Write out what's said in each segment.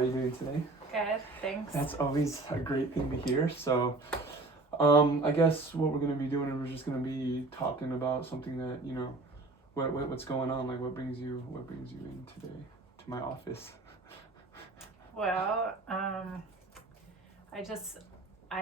How are you doing today? Good, thanks. That's always a great thing to hear. So, I guess what we're gonna be doing is we're just gonna be talking about something that what's going on. Like, what brings you in today to my office? Well, I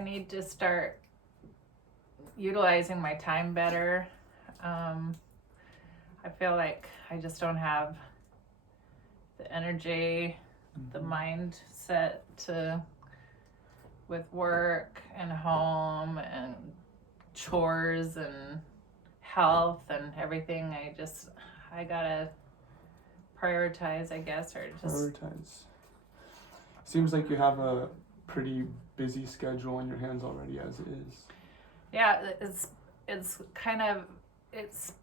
need to start utilizing my time better. I feel like I just don't have the energy, the mindset with work and home and chores and health and everything. I gotta prioritize, I guess, or just Prioritize. Seems like you have a pretty busy schedule on your hands already as it is. Yeah, it's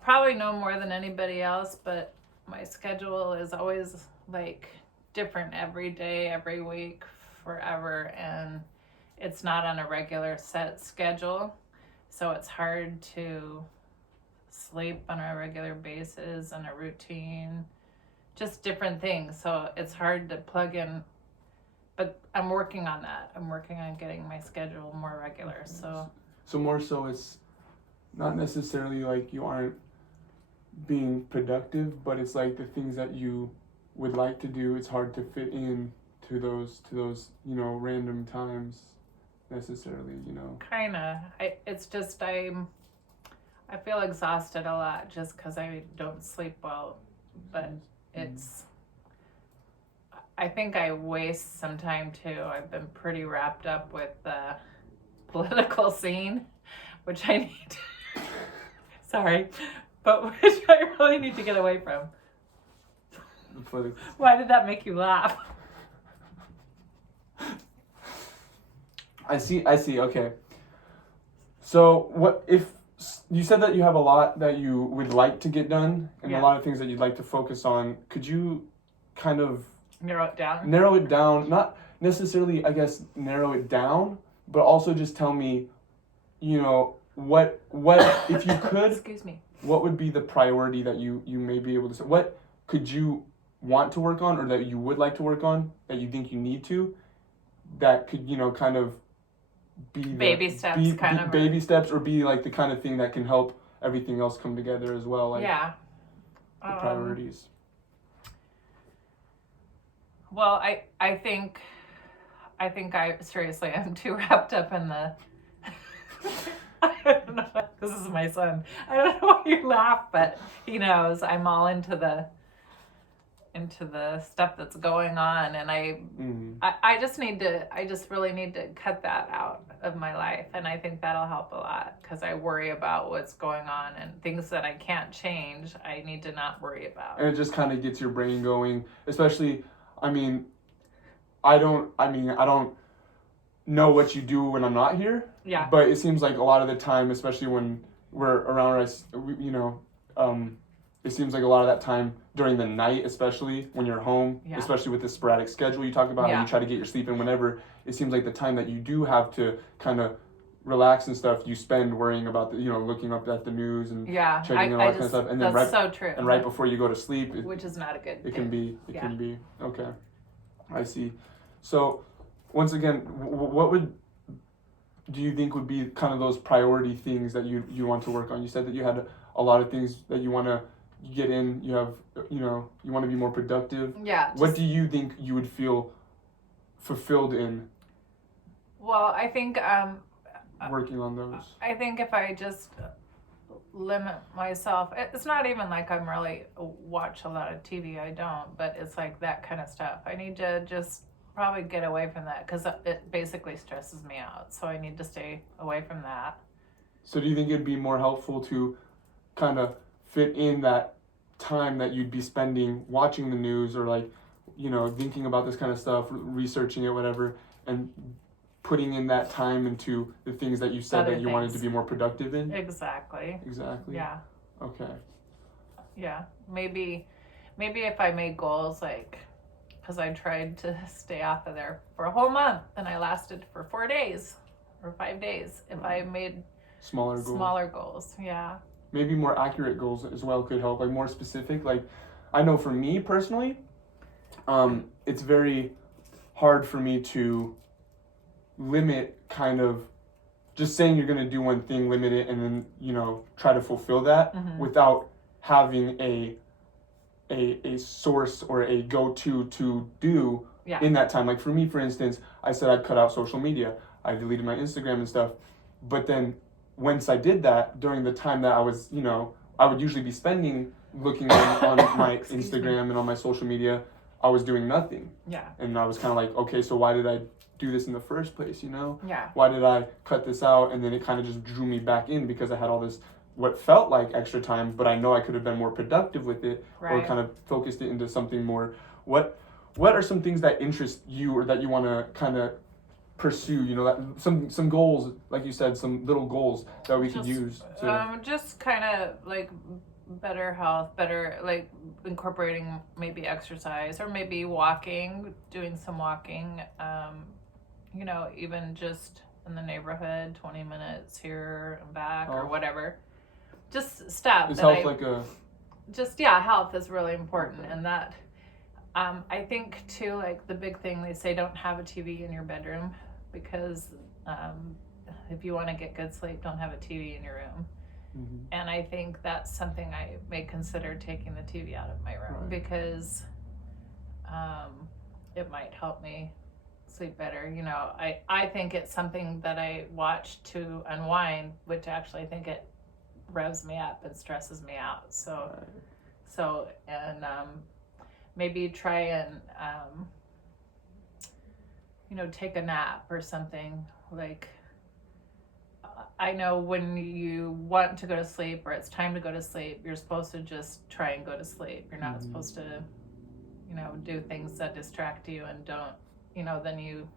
probably no more than anybody else, but my schedule is always like different every day, every week, forever, and it's not on a regular set schedule, so it's hard to sleep on a regular basis and a routine, just different things, so it's hard to plug in, but I'm working on that. I'm working on getting my schedule more regular. So more so it's not necessarily like you aren't being productive, but it's like the things that you would like to do, it's hard to fit in to those random times necessarily. Kinda. It's just I feel exhausted a lot just because I don't sleep well, but I think I waste some time too. I've been pretty wrapped up with the political scene, which I need to, sorry, but which I really need to get away from. Why did that make you laugh? I see, okay. So what if you said that you have a lot that you would like to get done and a lot of things that you'd like to focus on? Could you kind of narrow it down? Not necessarily, I guess, narrow it down, but also just tell me, what if you could, excuse me, what would be the priority that you may be able to say? What could you want to work on, or that you would like to work on, that you think you need to, that could, kind of be baby steps, baby steps, or be like the kind of thing that can help everything else come together as well, like the priorities. Well, I think I seriously am too wrapped up in the I don't know. This is my son. I don't know why you laugh, but he knows I'm all into the stuff that's going on, and I just really need to cut that out of my life, and I think that'll help a lot because I worry about what's going on and things that I can't change. I need to not worry about. And it just kind of gets your brain going, especially. I don't know what you do when I'm not here. Yeah. But it seems like a lot of the time, especially when we're around us, it seems like a lot of that time during the night, especially when you're home, especially with the sporadic schedule you talk about, how you try to get your sleep in whenever, it seems like the time that you do have to kind of relax and stuff, you spend worrying about looking up at the news and checking all that kind of stuff, and then so true. And right before you go to sleep, which is not a good thing. It can be okay. I see. So, once again, what do you think would be kind of those priority things that you want to work on? You said that you had a lot of things that you want to get in. You have you want to be more productive. Yeah. What do you think you would feel fulfilled in? Well, I think working on those. I think if I just limit myself, it's not even like I'm really watch a lot of TV. I don't, but it's like that kind of stuff. I need to just probably get away from that because it basically stresses me out. So I need to stay away from that. So do you think it'd be more helpful to kind of fit in that time that you'd be spending watching the news or like, thinking about this kind of stuff, researching it, whatever, and putting in that time into the things that you said that you wanted to be more productive in? Exactly. Yeah. Okay. Yeah. Maybe if I made goals, like, because I tried to stay off of there for a whole month and I lasted for 4 days or 5 days. If I made smaller goals, yeah. Maybe more accurate goals as well could help, like more specific. Like, I know for me personally, it's very hard for me to limit kind of just saying you're going to do one thing, limit it, and then, you know, try to fulfill that without having a source or a go-to to do in that time. Like for me, for instance, I said I'd cut out social media. I deleted my Instagram and stuff. But then once I did that, during the time that I was, you know, I would usually be spending looking on my Instagram and on my social media, I was doing nothing. Yeah. And I was kind of like, okay, so why did I do this in the first place, you know? Yeah. Why did I cut this out? And then it kind of just drew me back in because I had all this, what felt like extra time, but I know I could have been more productive with it, or kind of focused it into something more. What are some things that interest you or that you want to kind of pursue, you know, that some goals, like you said, some little goals that we could use to... just kind of like better health, better like incorporating maybe exercise or maybe walking, doing some walking, you know, even just in the neighborhood, 20 minutes here and back or whatever. Just stuff. Is health like a... Just, yeah, health is really important. And that, I think too, like the big thing they say, don't have a TV in your bedroom because if you want to get good sleep, don't have a TV in your room. And I think that's something I may consider, taking the TV out of my room because it might help me sleep better. You know, I think it's something that I watch to unwind, which actually I think it revs me up and stresses me out. So maybe try and you know, take a nap or something. Like I know when you want to go to sleep or it's time to go to sleep, you're supposed to just try and go to sleep. You're not supposed to, you know, do things that distract you and don't, you know, then you...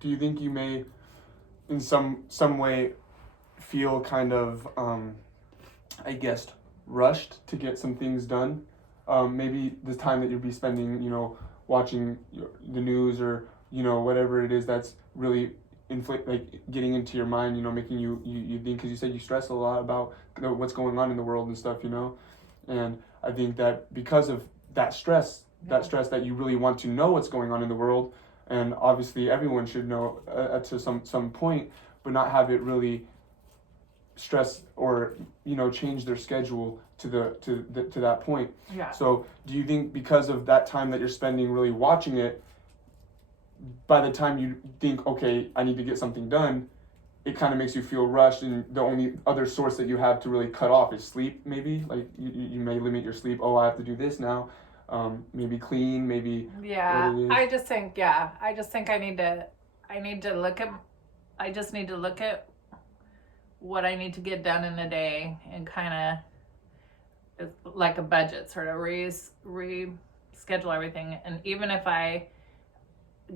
Do you think you may, in some way, feel kind of, I guess, rushed to get some things done? Maybe the time that you'll be spending, you know, watching the news or, you know, whatever it is that's really getting into your mind, you know, making you think, because you said you stress a lot about what's going on in the world and stuff, you know, and I think that because of that stress that you really want to know what's going on in the world, and obviously everyone should know to some point, but not have it really stress or, you know, change their schedule to that point. Yeah. So do you think because of that time that you're spending really watching it, by the time you think, okay, I need to get something done, it kind of makes you feel rushed, and the only other source that you have to really cut off is sleep, maybe? Like, you may limit your sleep. Oh, I have to do this now. Maybe clean, maybe... Yeah, I just think I need to look at what I need to get done in a day and kind of like a budget, sort of reschedule everything. And even if I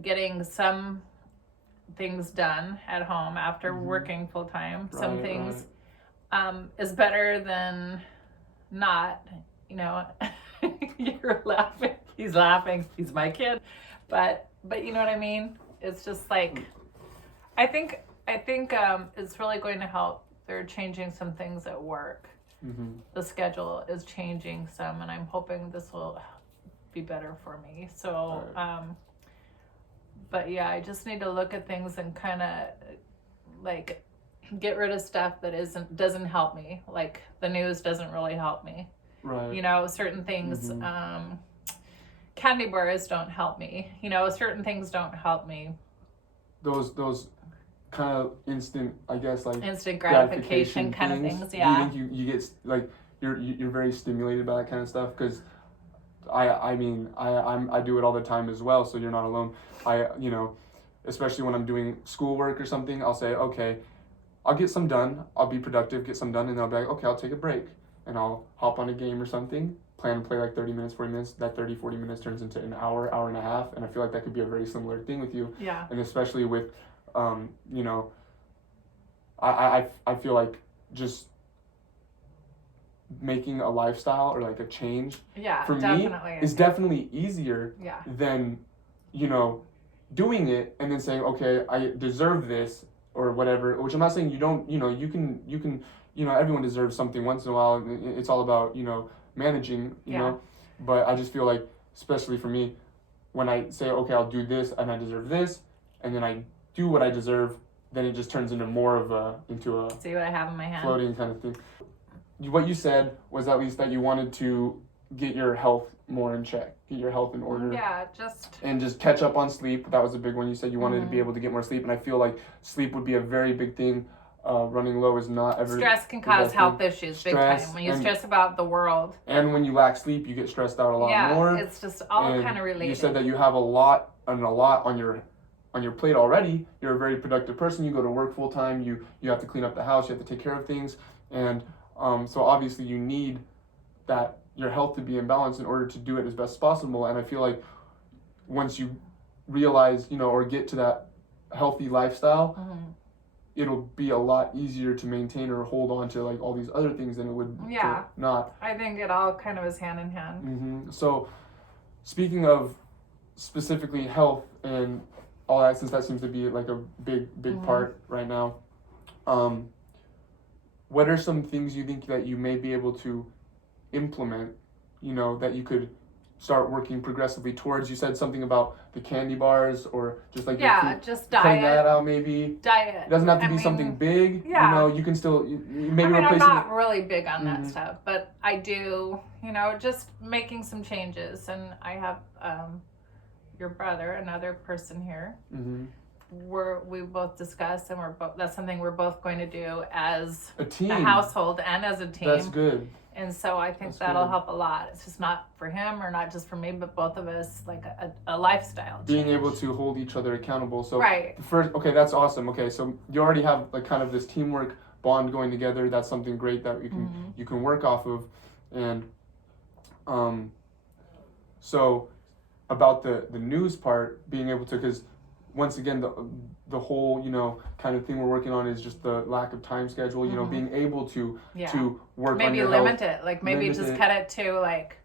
getting some things done at home after working full time, some things is better than not, you know. You're laughing. He's laughing. He's my kid. But you know what I mean? It's just like, I think it's really going to help. They're changing some things at work. The schedule is changing some, and I'm hoping this will be better for me. So, but yeah, I just need to look at things and kind of like get rid of stuff that doesn't help me. Like the news doesn't really help me. Right. You know, certain things, candy bars don't help me. You know, certain things don't help me. Those kind of instant, I guess, like instant gratification kind of things. Yeah. Do you think you get like you're very stimulated by that kind of stuff? Because I mean I do it all the time as well. So you're not alone. You know, especially when I'm doing schoolwork or something, I'll say, okay, I'll get some done. I'll be productive, get some done, and then I'll be like, okay, I'll take a break. And I'll hop on a game or something, plan to play like 30 minutes, 40 minutes. That 30, 40 minutes turns into an hour, hour and a half. And I feel like that could be a very similar thing with you. Yeah. And especially with, you know, I feel like just making a lifestyle or like a change for me is definitely easier than, you know, doing it and then saying, okay, I deserve this or whatever, which I'm not saying you don't, you know, you can, you know, everyone deserves something once in a while. It's all about, you know, managing, you know, but I just feel like, especially for me, when I say, okay, I'll do this and I deserve this, and then I do what I deserve, then it just turns into more of into a See what I have in my hand? floating kind of thing. What you said was at least that you wanted to get your health more in check, get your health in order. Yeah, and just catch up on sleep. That was a big one. You said you wanted to Mm-hmm. be able to get more sleep, and I feel like sleep would be a very big thing. Running low is not ever. Stress can cause health issues big Stress time. When you and- stress about the world, And when you lack sleep, you get stressed out a lot yeah, more. it's just all And kind of related. You said that you have a lot on your plate already. You're a very productive person. You go to work full time. You have to clean up the house. You have to take care of things, and so obviously you need that your health to be in balance in order to do it as best as possible. And I feel like once you realize, or get to that healthy lifestyle, Mm-hmm. it'll be a lot easier to maintain or hold on to like all these other things than it would Yeah. to not. I think it all kind of is hand in hand. Mm-hmm. So, speaking of specifically health and all that, since that seems to be like a big Mm-hmm. part right now, what are some things you think that you may be able to implement, that you could start working progressively towards? You said something about the candy bars or just like Just cutting that diet. out maybe. Diet. It doesn't have to I be mean, something big. yeah. You can still maybe I'm replacing not really big on that Mhm. stuff, but I do, just making some changes. And I have your brother, another person here. Mm-hmm. We both discussed, and that's something we're both going to do as A team. a household and as a team. That's good. And so I think That's that'll good. help a lot. It's just not for him or not just for me, but both of us, like a lifestyle Being change. able to hold each other accountable. So Right. okay, that's awesome. Okay, so you already have like kind of this teamwork bond going together. That's something great that you can work off of. And so about the news part, being able to, because once again the whole kind of thing we're working on is just the lack of time schedule. Being able to Yeah. to work on Maybe your limit health. it. Like maybe Limit just it. cut it to like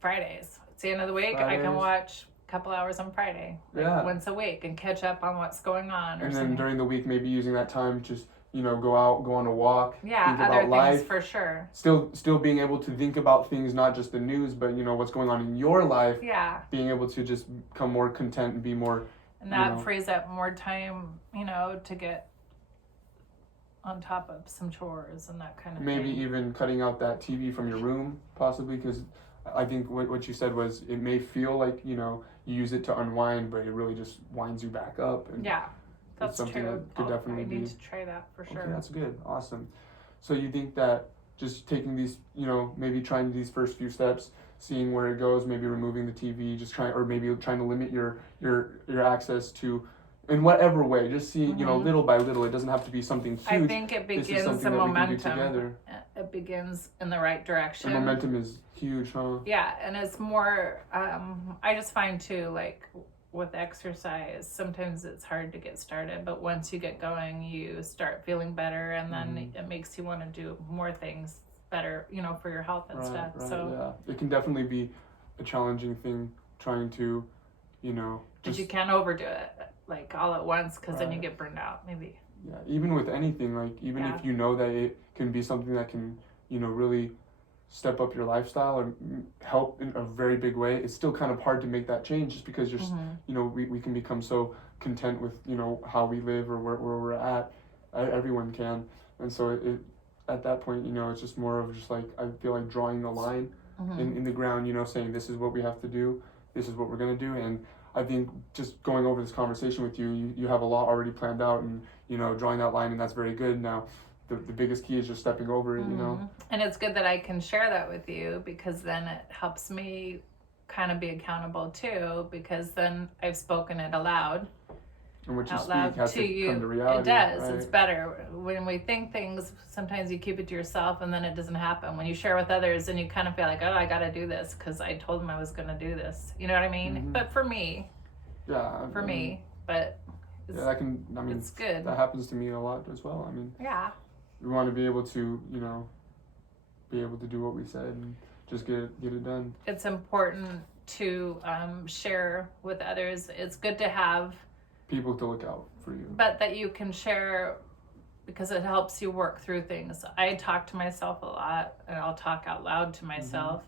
Fridays. It's the end of the week. I can Fridays. watch a couple hours on Friday. Like Yeah. once a week and catch up on what's going on or And then something. during the week, maybe using that time just go out, go on a walk, Yeah, think other about life. things for sure. Still being able to think about things, not just the news, but what's going on in your life. Yeah. Being able to just become more content and be more. And that frees up more time, to get on top of some chores and that kind of Maybe thing. even cutting out that TV from your room, possibly, because I think what you said was it may feel like you use it to unwind, but it really just winds you back up. And Yeah, that's something true. that could definitely I need be. to try that for Okay, sure. that's good. Awesome. So you think that just taking these, maybe trying these first few steps, seeing where it goes, maybe removing the TV, or maybe trying to limit your access to, in whatever way, just see, little by little. It doesn't have to be something huge. I think it This is begins something the that we can do momentum. together. It begins in the right direction. The momentum is huge, huh? Yeah, and it's more, I just find too, like with exercise, sometimes it's hard to get started, but once you get going, you start feeling better, and then it makes you want to do more things better, for your health and stuff. Right, So, yeah. It can definitely be a challenging thing trying to, but just, you can't overdo it, like all at once, because then you Right. get burned out, maybe. yeah, even with anything, like even Yeah. if you know that it can be something that can, really step up your lifestyle or help in a very big way, it's still kind of hard to make that change just because we can become so content with, how we live or where we're at. Everyone can. And so it at that point, it's just more of just like, I feel like drawing the line in the ground, saying this is what we have to do, this is what we're going to do. And I think just going over this conversation with you have a lot already planned out and, drawing that line, and that's very good. Now, the biggest key is just stepping over it, And it's good that I can share that with you, because then it helps me kind of be accountable too, because then I've spoken it aloud. And what you Out speak loud has to to you. come to reality. It does. Right? It's better. When we think things, sometimes you keep it to yourself and then it doesn't happen. When you share with others, then you kind of feel like, oh, I got to do this because I told them I was going to do this. You know what I mean? But for me, Yeah. but it's, Yeah, it's good. That happens to me a lot as well. I mean, Yeah. we want to be able to, be able to do what we said and just get it done. It's important to share with others. It's good to have, People to look out for you. but that you can share because it helps you work through things. I talk to myself a lot, and I'll talk out loud to myself.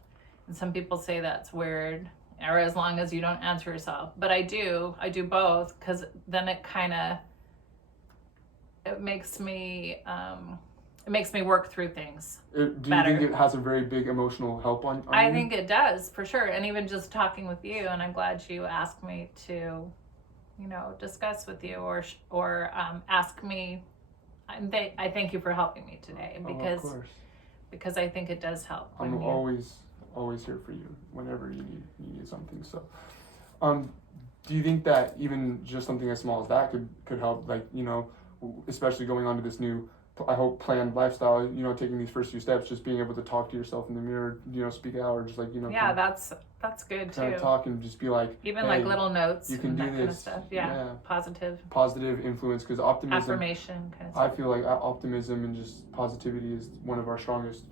And some people say that's weird. or as long as you don't answer yourself. But I do both, because then it kind of, it makes me work through things. Do you better. think it has a very big emotional help on I you? think it does, for sure. And even just talking with you, and I'm glad you asked me to, discuss with you or ask me. I thank you for helping me today, Of course. because I think it does help. I'm always here for you whenever you need something. So, do you think that even just something as small as that could help? Like, especially going on to this new, I hope, planned lifestyle. Taking these first few steps, just being able to talk to yourself in the mirror, speak out, or just like Yeah, that's good too. kind of talk and just be like, even hey, like little notes. you can and do that this. kind of stuff. Yeah. Positive Influence, because optimism. affirmation kind of I stuff. feel like optimism and just positivity is one of our strongest,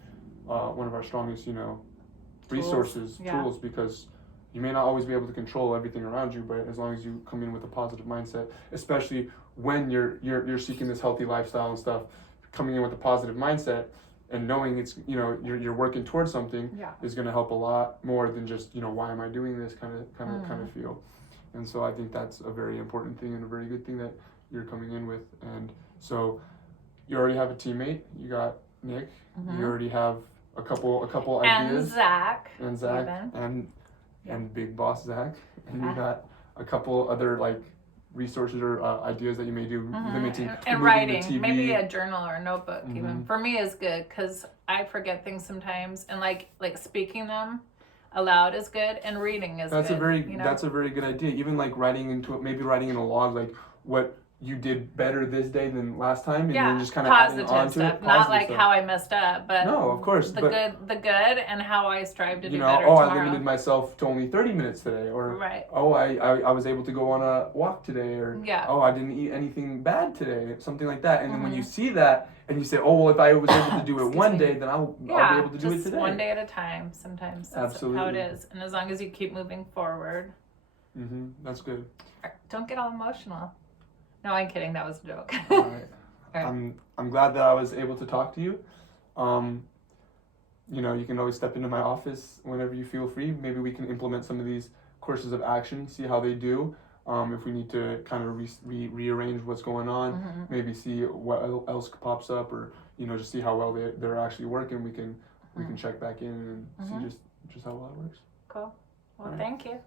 resources, tools, because you may not always be able to control everything around you, but as long as you come in with a positive mindset, especially when you're seeking this healthy lifestyle and stuff, coming in with a positive mindset and knowing it's you're working towards something is going to help a lot more than just why am I doing this kind of feel. And so I think that's a very important thing and a very good thing that you're coming in with. And so you already have a teammate. You got Nick. You already have a couple ideas. And Zach and Big Boss Zach. And you got a couple other like resources or ideas that you may do, limiting and moving writing, the TV. maybe a journal or a notebook. Even for me is good, because I forget things sometimes, and like speaking them aloud is good, and reading is That's good. That's a very good idea. Even like writing in a log, like what you did better this day than last time, and then just kind of adding on to stuff, it. Not like how I messed up, but no, of course, the good, and how I strive to do better oh, tomorrow. I limited myself to only 30 minutes today, or right. Oh, I was able to go on a walk today, or oh, I didn't eat anything bad today, something like that. And then when you see that and you say, oh, well, if I was able to do it one day, then I'll be able to do it today. One day at a time. Sometimes that's how it is, and as long as you keep moving forward. That's good. Don't get all emotional. No, I'm kidding. That was a joke. All right. I'm glad that I was able to talk to you. You can always step into my office whenever you feel free. Maybe we can implement some of these courses of action, see how they do. If we need to kind of rearrange what's going on, maybe see what else pops up, or just see how well they're actually working. We can check back in and see just how well it works. Cool. Well, thank you.